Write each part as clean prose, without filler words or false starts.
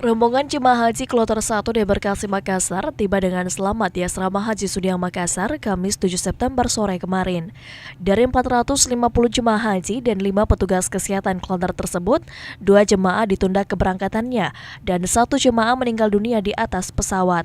Rombongan jemaah haji kloter 1 di Embarkasi Makassar tiba dengan selamat di Asrama Haji Sudiang Makassar, Kamis 7 September sore kemarin. Dari 450 jemaah haji dan 5 petugas kesehatan kloter tersebut, 2 jemaah ditunda keberangkatannya dan 1 jemaah meninggal dunia di atas pesawat.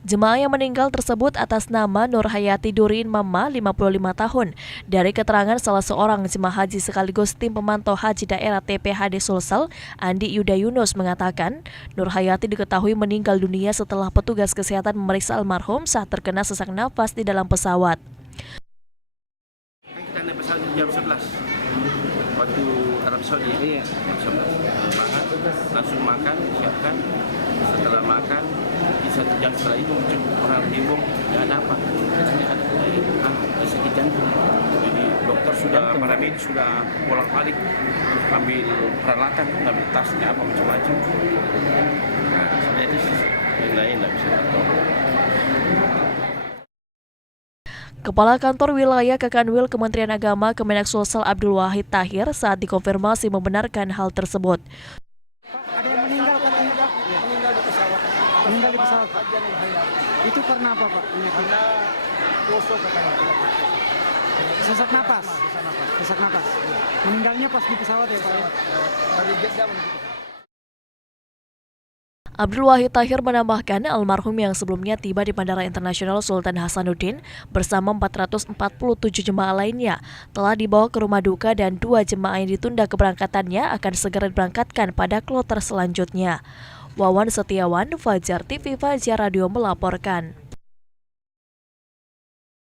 Jemaah yang meninggal tersebut atas nama Nur Hayati Durin Mama, 55 tahun. Dari keterangan salah seorang jemaah haji sekaligus tim pemantau haji daerah TPHD Sulsel, Andi Yuda Yunus mengatakan, Nur Hayati diketahui meninggal dunia setelah petugas kesehatan memeriksa almarhum saat terkena sesak nafas di dalam pesawat. Kita naik pesawat jam 11 waktu Arab Saudi, jam 11 langsung makan, siapkan. Setelah makan, satu jam setelah itu orang bingung, ya ada apa? Katanya ada sakit jantung. Jadi dokter sudah, para medis sudah bolak-balik ambil peralatan, ambil tasnya apa macam-macam. Nah, jadi yang lain nggak bisa tertolong. Kepala Kantor Wilayah Kekanwil Kementerian Agama Kemenak Sulsel Abdul Wahid Tahir saat dikonfirmasi membenarkan hal tersebut. Ada yang meninggal katanya Pak? Meninggal di pesawat. Meninggal di pesawat. Itu karena apa Pak? Karena kosong katanya. Sesak napas. Sesak napas. Meninggalnya pas di pesawat ya Pak? Dari Jeddah menuju. Abdul Wahid Tahir menambahkan almarhum yang sebelumnya tiba di Bandara Internasional Sultan Hasanuddin bersama 447 jemaah lainnya telah dibawa ke rumah duka dan 2 jemaah yang ditunda keberangkatannya akan segera diberangkatkan pada kloter selanjutnya. Wawan Setiawan, Fajar TV Fajar Radio melaporkan.